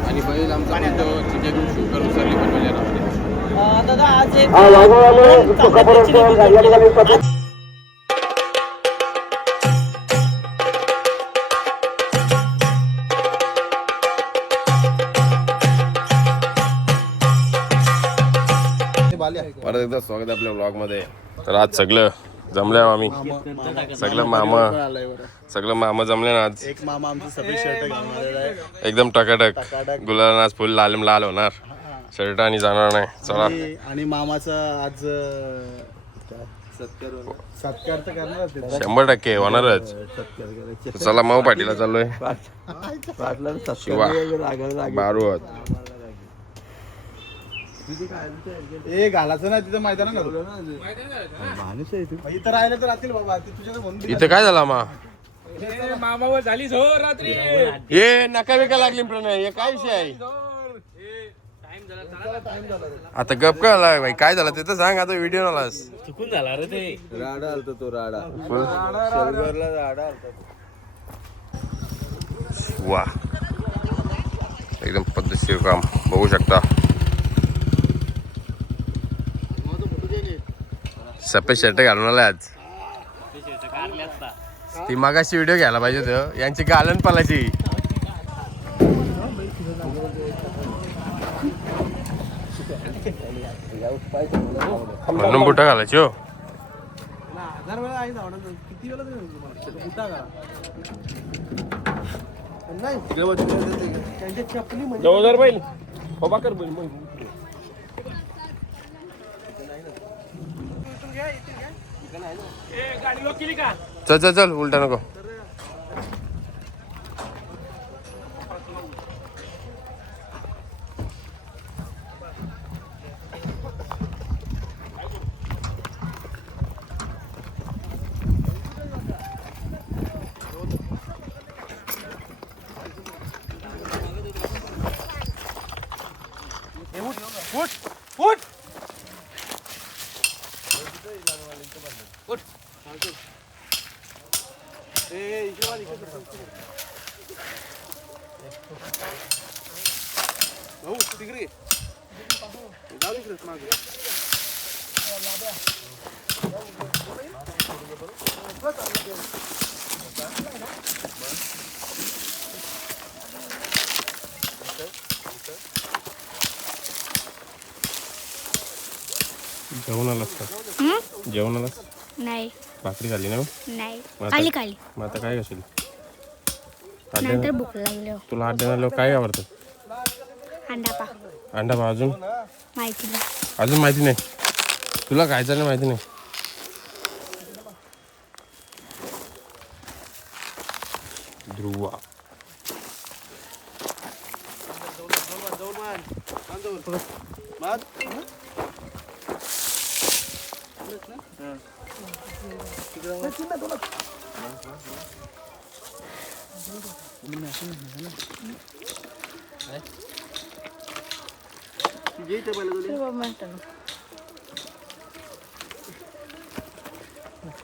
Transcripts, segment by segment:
आणि बैल आमचा पण तो चिकेकडून शुगर उचलली पण राहते दादा आज एक परत एकदा स्वागत आहे आपल्या ब्लॉगमध्ये तर आज सगळं जमले आम्ही. सगळं मामा सगळं मामा जमले ना आज. एक मामा आमचं सगळे शर्ट घालून आलेला आहे. एकदम टकाटक. गुलाल आज फुल लाल लाल होणार. शर्ट आणि जाणार नाही. चला. आणि- आणि मामाचा आज अं, काय? सत्कार तर. शंभर टक्के होणारच. चला माऊ पाटीला चाललोय. शिवा. बारू आहोत. ए घालायचं ना तिथं मैदान माणूस आहे तू. इथं राहिलं तर राहतील बाबा ते तुझ्याकडे म्हणून इथं काय झालं मा मामावर झालीच हो रात्री. ये नका बिका लागली प्रणय हे काय विषय आहे? आता गप का आला भाई? काय झालं ते तर सांग आता व्हिडिओ आलास चुकून झाला रे ते. राडा आलता तो राडा. शर्वरला राडा आलता वा एकदम पद्धतशीर काम. बघू शकता. सफेद शर्ट घालून आलाय आज. ती मागाशी व्हिडिओ घ्यायला पाहिजे होतं. यांची गालन पालाची म्हणून बुटा घालायची हो. हजार वेळा आई जावणार किती वेळा तरी तुम्हाला कुठा का नाही त्यांच्या चपली म्हणजे जवळदार बैल खोबा कर बैल मग गाडी लॉक केली का चल चल चल उलटा नको भाऊ तिकडे जाऊ दे इकडे मागे जेवण आलास का जेवण आलास नाही. भाकरी खाल्ली ना नाही. खाली खाली. मग आता काय करशील नंतर भूक लागली हो. तुला आठ देणार काय आवडतं? अंडा पा. अंडा अजून? माहिती नाही. अजून माहिती नाही. तुला खायचं नाही माहिती नाही. ध्रुवा.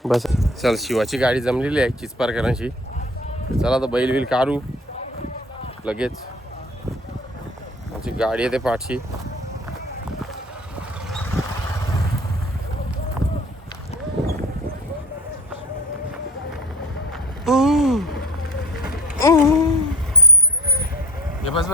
बस. चल शिवाची गाडी जमलेली आहे चिचपारकरांची. चला आता बैल बिल काढू. लगेच. आमची गाडी येते पाठची बस बस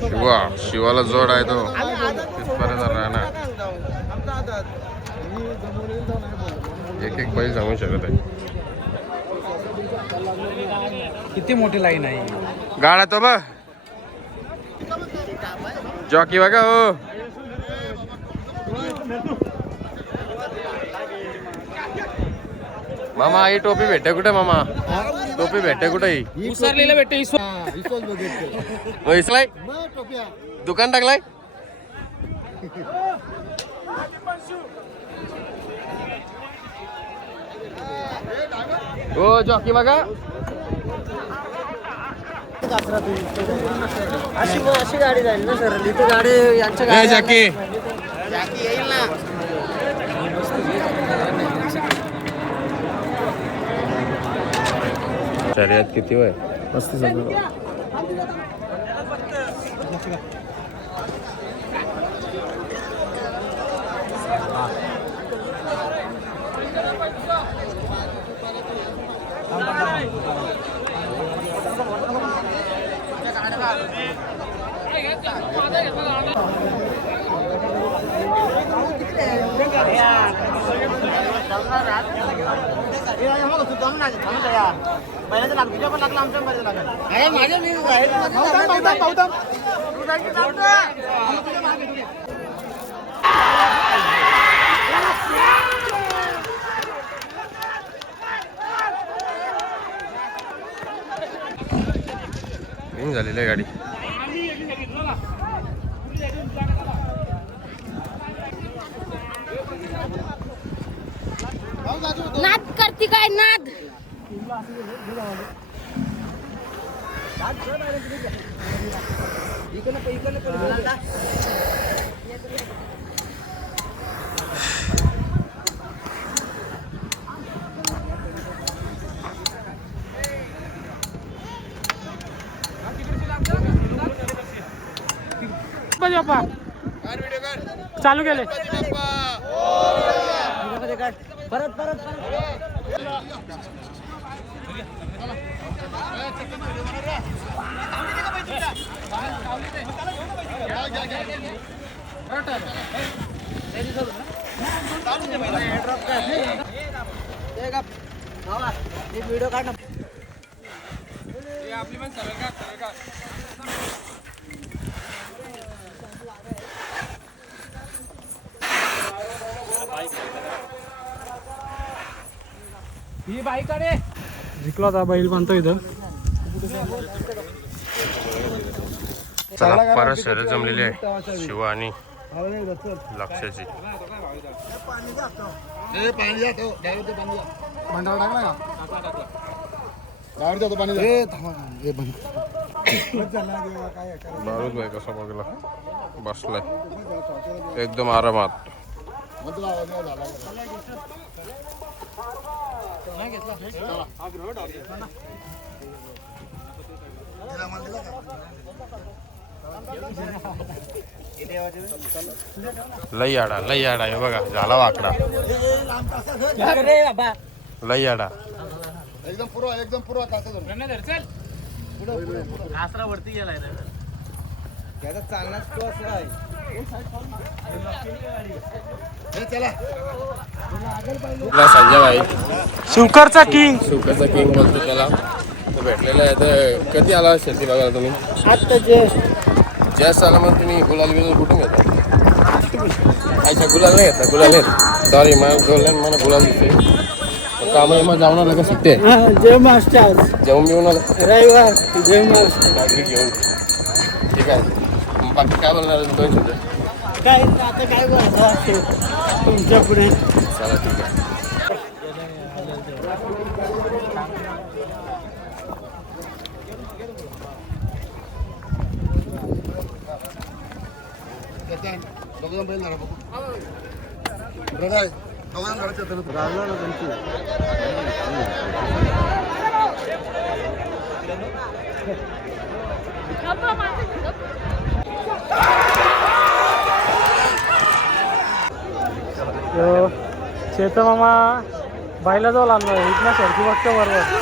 शिवा शिवाला जोड आहे तो. तिथपर्यंत राहणार. एक एक बैल सांगू शकत आहे. किती मोठी लाईन आहे गाडा तो बघ. जॉकी बघा हो. मामा ही टोपी भेटते कुठे मामा? टोपी भेटते कुठे ही? उसरलेलं भेटते इसलाय? दुकान टाकलाय? हो जॉकी बघा. अशी अशी गाडी जाईल ना सर. इथे गाडी यांच्या ए जॉकी येईल ना. शर्यत किती वय पस्तीस रिंग झालेली आहे गाडी. नाद करते काय? नाद. चालू केले. परत परत परत व्हिडिओ काढ ना आपली पण सरळ का सरळ का ही बाईक रे जिंकला होता बैल बांधतो इथं. चला परत शर्यत जमलेली आहे. शिव आणि लक्षाची. बारूद भाई कसा बघला? बसलाय. एकदम आरामात. लई आडा लई आडा हे बघा झाला वाकडा. लई आडा एकदम पुरवा एकदम पुरवा. आसरा वरती गेलाय रे त्याचा चालनाच क्लास आहे. चला. आपला संजय भाई शुकरचा किंग. सुकाचा किंग बोलतो त्याला. तो भेटलेला आहे. तर कधी आला शेती बघायला तुम्ही? आता जे जास्त आला मग तुम्ही गुलाल बिलाल कुठून घेता. अच्छा गुलाल नाही घेता गुलाल नाही सॉरी मला गुलाल मला गुलाल दिसते काम मग जाऊन आलं का सुट्टे जय मास्टर जेवण बिवून आलं? रविवार जय मास्टर घेऊन. ठीक आहे. बाकी काय बोलणार तुम्ही सध्या काय आता काय बोलायचं? तुमच्यापुढे. चला ठीक आहे. दोघं ना. मामा बायला जाऊ लागलो इथला सरकी बघतो बरोबर.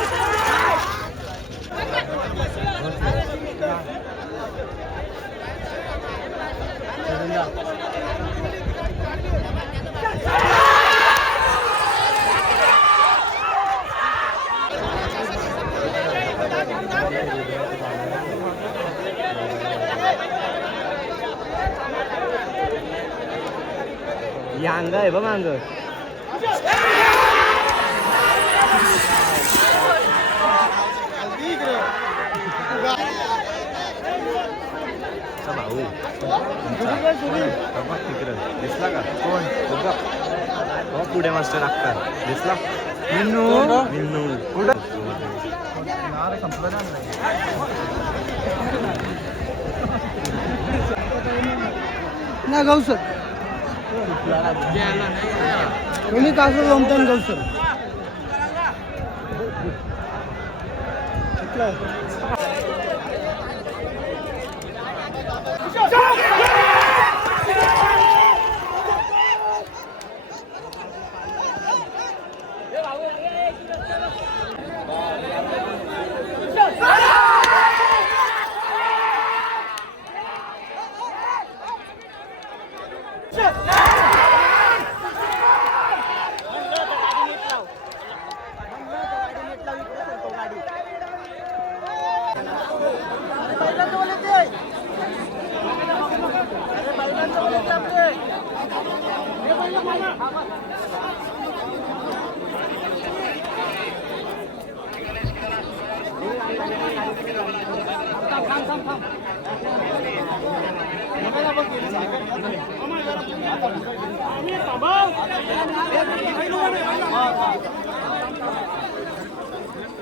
अंग आहे बघ दिसला का कोण पुढे मास्टर लागतात दिसला मिन्नू मिन्नू ना गौसर कोणी कासर जमतो गौसर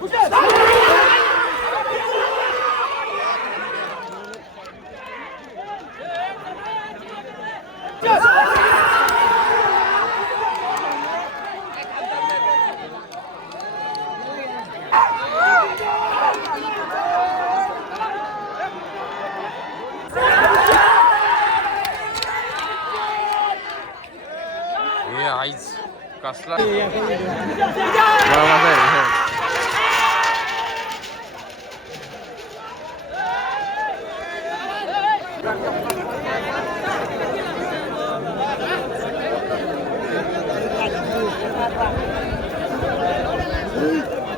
हे कसला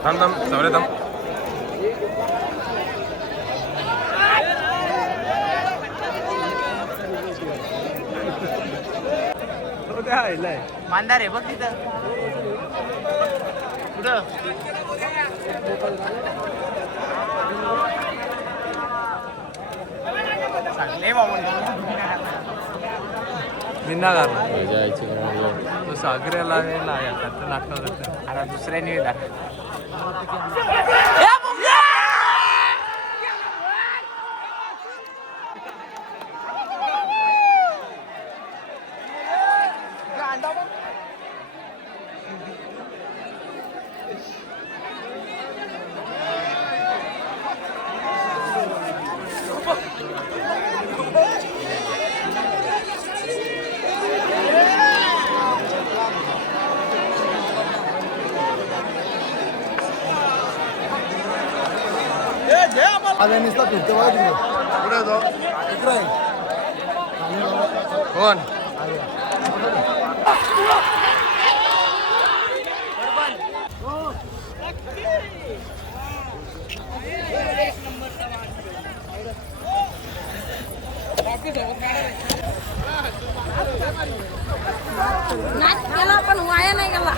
थांब थांब सवरे थांब मांदार आहे बघ तिथं जायचे तो सागऱ्याला आता दुसऱ्याने कोण नाद केला पण वाया नाही गेला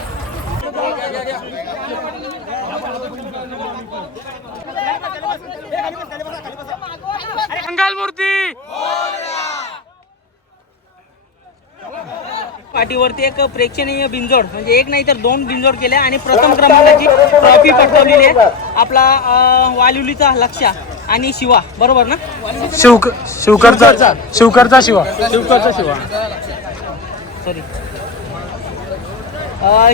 पाठीवरती एक प्रेक्षणीय बिंजोड म्हणजे एक नाही तर दोन बिंजोड केले आणि प्रथम क्रमांकाची ट्रॉफी पटकावलेली आहे. आपला वालिवलीचा लक्ष आणि शिवा बरोबर ना? शिवक शिवकरचा शिवकरचा. शिवा. शिवकरचा शिवा. सॉरी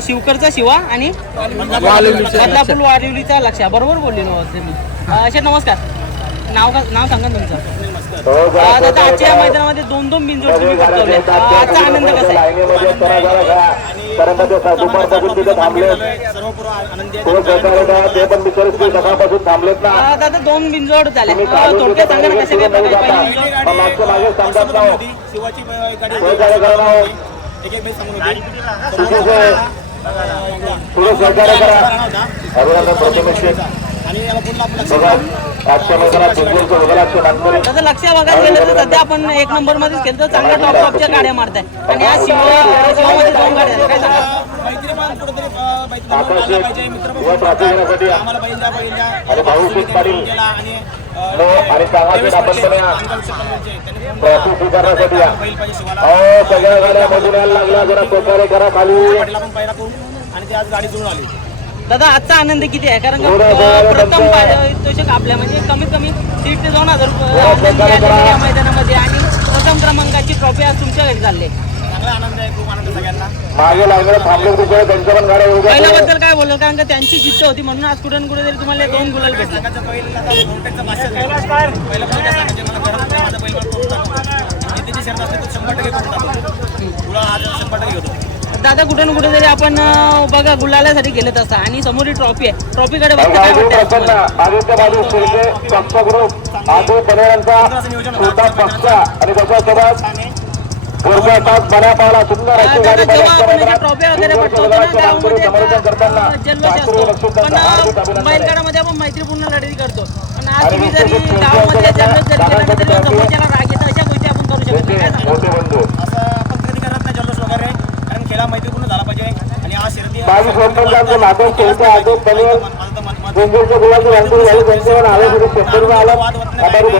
शिवकरचा शिवा आणि बदलापूर वालिवलीचा लक्ष. बरोबर बोलले मी. नमस्कार. नाव का नाव सांगा ना तुमचं. अं, दादा आजच्या या मैदानामध्ये दोन दोन बिंजोड तुम्ही अं, आजचा आनंद कसा आहे? दादा दोन बिंजोड झाले. थोडक्यात सांगा ना कसे काय. पहिली बिंजोड मग सहकार्य करा. प्रथमेश. आणि याला पुन्हा तसं लक्ष बघायला गेलं तर सध्या आपण एक नंबर मध्येच खेळतो. चांगल्या टॉप टॉपच्या गाड्या मारताय. आणि आज शिवा शिवामध्ये दोन गाड्या. काय सांगा आणलं पाहिजे. मित्र. आम्हाला द्या द्या. आणि सगळ्या गाड्या मधून यायला लागल्या जरा प्रकारे करा खाली. आणि ते आज गाडी जुळून आली. दादा आजचा आनंद किती आहे? कारण प्रथम पारितोषिक आपल्या म्हणजे कमीत कमी दीड ते दोन हजार रुपये हो, मैदानामध्ये. आणि प्रथम क्रमांकाची ट्रॉफी आज तुमच्या घरी चालले मागे लागलं थांबले कुठे त्यांच्या पण गाड्या उभ्या काय बोललो? कारण का त्यांची जिद्द होती म्हणून आज कुठे ना कुठेतरी तुम्हाला दोन गुलाल भेटले. तर दादा कुठे ना कुठेतरी आपण अं, बघा गुलालासाठी गेलत असता आणि समोर ही ट्रॉफी आहे. ट्रॉफीकडे बघता काय प्रसन्न आदित्य बाजू शिर्के पक्ष ग्रुप आदू पनवेलांचा छोटा पक्ष आणि त्याच्यासोबत सुंदर ट्रॉफी वगैरे पटवतो ना गावामध्ये. बैलगाडामध्ये आपण मैत्रीपूर्ण लढती करतो. पण आज आणि तुम्ही विशेष जरी गावामध्ये तुमच्या जल्लोष जरी केला ना तरी गावामध्ये समोरच्याला राग येतं. अशा गोष्टी आपण करू शकतो काय असं आपण कधी करत नाही जल्लोष वगैरे. कारण खेळा मैत्रीपूर्ण झाला पाहिजे. आणि आज शर्यती माझं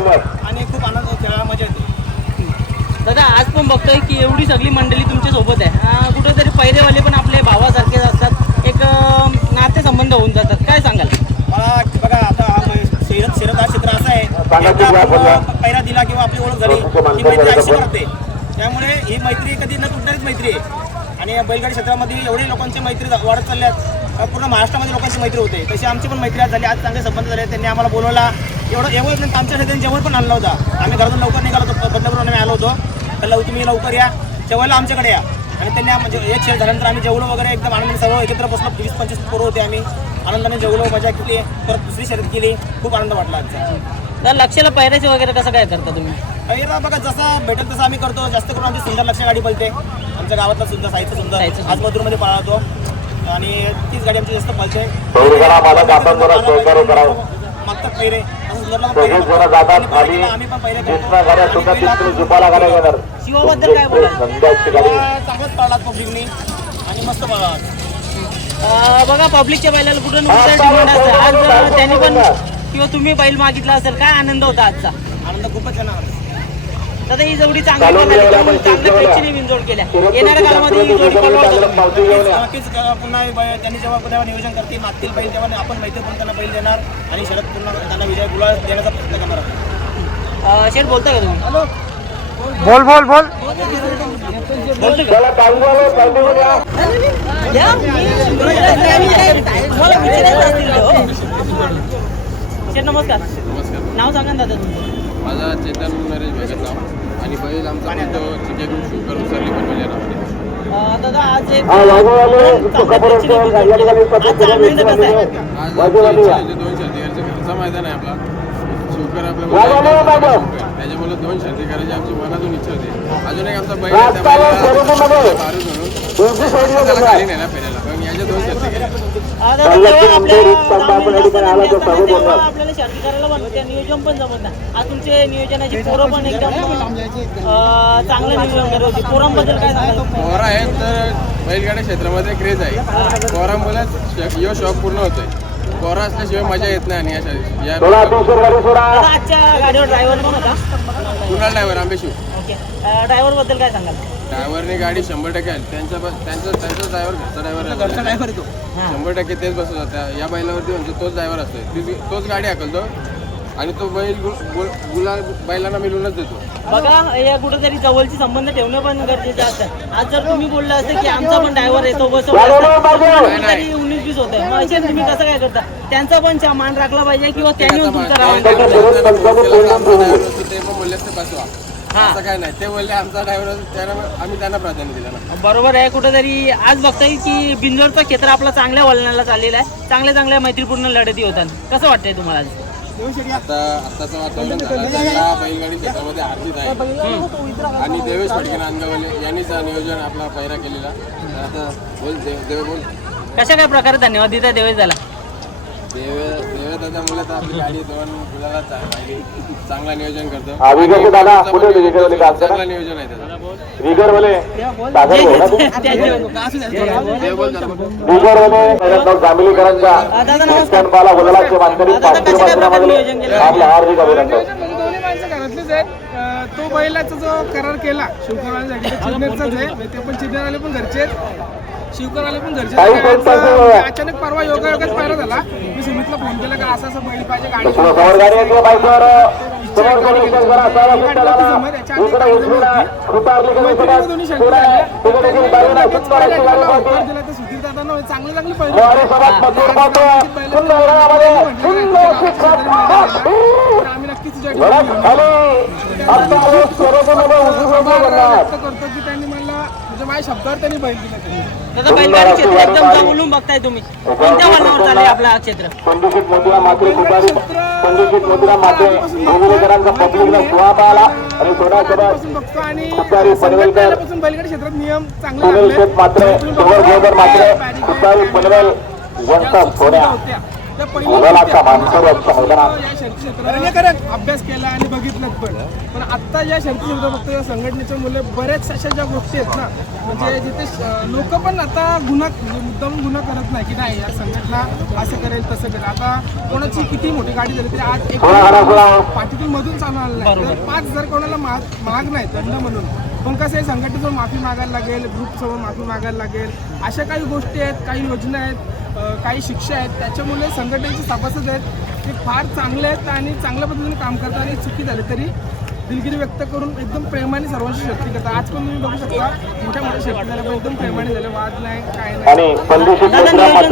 तर दादा आज पण बघतोय की एवढी सगळी मंडळी तुमच्यासोबत आहे. कुठेतरी पहिरेवाले पण आपले भावासारखेच असतात. एक अं, नातेसंबंध होऊन जातात. काय सांगाल? मला बघा आता हा मै- शर्यत शर्यत हा क्षेत्र असं आहे पहिरा दिला किंवा आपली ओळख झाली ही मैत्री आयुष्य करते. त्यामुळे ही मैत्री कधी न तुटणारीच मैत्री आहे. आणि या बैलगाडी क्षेत्रामध्ये एवढी लोकांची मैत्री वाढत चालल्यात का पूर्ण महाराष्ट्रामध्ये लोकांची मैत्री होते. तशी आमची पण मैत्री आज झाली. आज चांगले संबंध झाले. त्यांनी आम्हाला बोलवला. एवढं एवढं आमच्या त्यांनी जेवण पण आणला होता. आम्ही घरातून लवकर निघालो होतो. बदलापूर आम्ही आलो होतो. तर लव तुम्ही लवकर या. जेवायला आमच्याकडे या. आणि त्यांनी आम- म्हणजे एक शेअर झाल्यानंतर आम्ही जेवलो वगैरे एकदम आनंदाने सर्व एकत्र बसलो. वीस पंचवीस पोरं होते आम्ही. आनंदाने जेवलो मजा केली. परत दुसरी शर्यत केली. खूप आनंद वाटला आजचा तर लक्षाला पहिऱ्याचे वगैरे कसं काय करता तुम्ही? पहिला बघा जसा भेटेल तसं आम्ही करतो. जास्त करून आमची सुंदर लक्ष गाडी पळते. आमच्या गावातला सुंदर साहित्य साहित्य सुंदर. आज मधुरमध्ये पळवतो आणि तीच गाडी आमची जास्त पळते. मला सहकार्य करावं. पहिरे जण आम्ही पण पहिरे शिवाबद्दल काय चांगलाच पळला पब्लिकनी आणि मस्त पळला बघा पब्लिकच्या बैलाला कुठं ना कुठं डिमांड असतं आज त्यांनी पण किंवा तुम्ही बैल मागितला असेल काय आनंद होता आजचा? आनंद खूपच आहे ना दादा ही जोडी चांगली चांगल्या प्रेक्षणीय बिनजोड केल्या. येणाऱ्या काळामध्ये ही जोडी. नक्कीच पुन्हा त्यांनी जेव्हा जेव्हा नियोजन करतील मागतील बैल तेव्हा आपण मैत्री पण त्यांना बैल देणार आणि शरद पुन्हा त्यांना विजय गुलाल देण्याचा प्रयत्न करणार आहोत. शेठ बोलता का तुम्ही? बोल बोल बोल? शेठ नमस्कार. नमस्कार. नाव सांगा ना दादा तुमचं. माझा चेतन नरेश भगत नाव आणि बैल आमचा ग्रुप शुगर उचलली पण अं, दादा आज एक हा आज दोन शर्ती करायचे घरचा मैदान आहे आपला. शुकर. आपल्या त्याच्यामुळे दोन शर्ती करायची आमची मनातून इच्छा होती. अजून एक आमचा बैल म्हणून खाली नेला फिरायला. पण याच्या दोन शर्ती केल्या. आपल्याला त्या नियोजन पण जमत नाही. आज तुमचे नियोजनाची पोरं पण एकदम अं, चांगलं नियोजन करत होती. पोरांबद्दल काय सांगाल? आहेत तर बैलगाड्या क्षेत्रामध्ये क्रेज आहे. पोरामुळेच यो शॉक पूर्ण होतोय. पोरं असल्याशिवाय मजा येत नाही आणि या शा- या आता आजच्या गाडीवर ड्रायव्हर पण होता? Kunal driver okay. ड्रायव्हरबद्दल काय सांगाल? ड्रायव्हरने गाडी शंभर टक्के आली त्यांचा त्यांचा त्यांचा ड्रायव्हर घरचा ड्रायव्हर हां. शंभर टक्के तेच बसत होता या बैलावरती म्हणजे तोच ड्रायव्हर असतो तोच गाडी हाकलतो. आणि तो बैल गु- गु- गुलाल बैलांना मिळूनच देतो. बघा या कुठेतरी जवळची संबंध ठेवणं पण गरजेचं असतं. आज जर तुम्ही बोलला असतं की आमचा पण ड्रायव्हर येतो कुठेतरी उन्नीस बीस होतं. मग असे तुम्ही कसं काय करता? त्यांचा पण मान राखला पाहिजे किंवा त्यांनी तुमचा ते पण बोलले असते बसवा. हां. असं काय नाही. ते बोलले आमचा ड्रायव्हर त्यांना आम्ही त्यांना प्राधान्य दिलं ना. बरोबर आहे कुठेतरी आज बघताय की बिंजोरचं क्षेत्र आपला चांगल्या वळणाला चाललेला आहे. चांगल्या चांगल्या मैत्रीपूर्ण लढती होतात. कसं वाटतंय तुम्हाला आज? आता आताचं वातावरण झालं सगळा बैलगाडी क्षेत्रामध्ये आर्थिक आहे. आणि देवेश फडके नांदगावले यांनीच हा नियोजन आपला पैरा केलेला. आता बोल देव देव बोल. कशा काय प्रकारे धन्यवाद देता देवेश झाला देवे देवेश शरद त्यामुळे तर आपली गाडी दोन गुलाला चांगला नियोजन करतो. हा, दादा कुठे होते विगरवाले का असतं चांगला ना नियोजन आहे त्याचं. विगरवाले सागर भाऊ ना तू? विगरवाले जांभलीकरांचा दादा नमस्कार. पाला मानकरी पाचशे केलं? आपलं हार्दिक अभिनंदन दोन्ही माणसं घरातलीच आहेत. अं, तो बैलाचा जो करार केला शिवकरवाल्यासाठी ते चिडनेरचाच आहे. म्हणजे ते पण चिडनेरवाले पण घरचे आहेत शिवकरवाले पण घरचे अचानक परवा योगायोगात पायरा झाला. मी सुमितला फोन केला का असं असं बैल पाहिजे गाडी? समोर गाडी येते बाईकवर? समोर गाडी विचार करा सारा सुट्ट्याला इकडे उजवीला खुटारली गेली सगळ्यात पुढे तिकडे देखील बाजूला सुंदर अशी गाडी पळते. सुधीर दादा चांगली चांगली खतरनाक. आम्ही नक्कीच करतो की त्यांनी म्हणजे माझ्या शब्दावर त्यांनी बैल दिला त्यांनी. दादा बैलगाडी क्षेत्र एकदम जवळून बघताय तुम्ही. कोणत्या वळणावर चाललंय आपला हा क्षेत्र संदीप मोदिरा मात्रे पब्लिकला पाहिला आणि बघतो आणि खुटारी पनवेलकर पहिल्यापासून बैलगाडी क्षेत्रात नियम चांगले सुनील लागले. शेठ मात्रे गोबर मात्रे खुटारी पनवेल वंत थोड्या होत्या. त्या क्षेत्रात अभ्यास केला आणि बघितलं पण. पण आता या शर्ती फक्त या संघटनेच्या मुले बऱ्याच अशा ज्या गोष्टी आहेत ना म्हणजे जिथे लोक पण आता गुन्हा मुद्दाम गुन्हा करत नाही की नाही या संघटना असं करेल तसं करेल. आता कोणाची किती मोठी गाडी झाली तरी आज एक पाठीतून मधून चालू आलं नाही. पाच हजार कोणाला माग माग नाही दंड म्हणून. पण कसं आहे संघटनेसमोर माफी मागायला लागेल ग्रुपसमोर माफी मागायला लागेल. अशा काही गोष्टी आहेत काही योजना आहेत काही शिक्षा आहेत त्याच्यामुळे संघटनेचे सभासद आहेत ते फार चांगले आहेत आणि चांगल्या पद्धतीने काम करतात आणि चुकी झाली तरी दिलगिरी व्यक्त करून एकदम प्रेमाने सर्वांची शक्ती करतात आज पण तुम्ही बघू शकता मोठ्या मोठ्या शक्ती झाल्या पण एकदम प्रेमाने झाले वाद नाही काय नाही.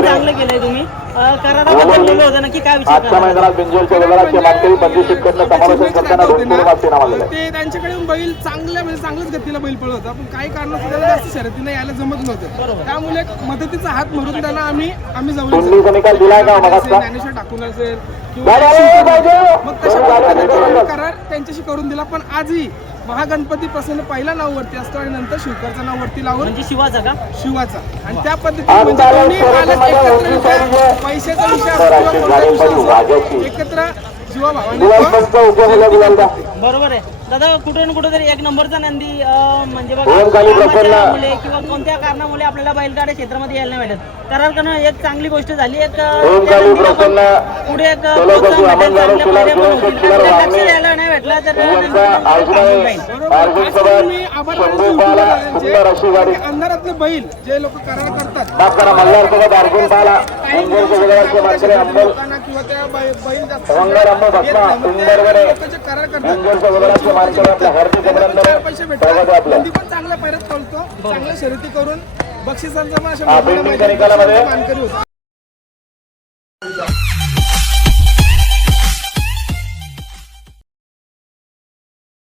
चांगलं केलंय तुम्ही. काय विचार आजच्या? मैदानात मानकरी समालोचन करताना दोन पूर्ण ते त्यांच्याकडे बैल चांगल्या म्हणजे चांगल्याच गतीला बैल पळत होता. पण काही कारणास्तव त्याला जास्त शर्यतीने यायला जमत नव्हतं. त्यामुळे मदतीचा हात म्हणून त्यांना आम्ही आम्ही जाऊन तोंडलीचा निकाल दिलाय का? ज्ञानेश्वर टाकून असेल किंवा. मग तशा करार त्यांच्याशी करून दिला. पण आजही महागणपती पासून पहिला नाव वरती असतो आणि नंतर शिवकरचा नाव वरती लावून म्हणजे शिवाचा का? शिवाचा. आणि त्या पद्धतीने म्हणजे दोन्ही. पैशाचा विषय एकत्र जीवाभावाने बरोबर आहे. दादा कुठे ना कुठेतरी एक नंबरचा नंदी म्हणजे बघा. मुले किंवा कोणत्या कारणामुळे आपल्याला बैलगाड्या क्षेत्रामध्ये यायला नाही भेटत. करार करणं एक चांगली गोष्ट झाली. एक प्रसन्न. पुढे एक लक्ष. द्यायला नाही भेटलं तर गाडी. अंधारातले बैल जे लोक करार करतात किंवा त्या बै- बैल करार करतात चांगल्या पैऱ्यात पळतो चांगल्या शर्यती करून बक्षिसांचा मानकरी होता.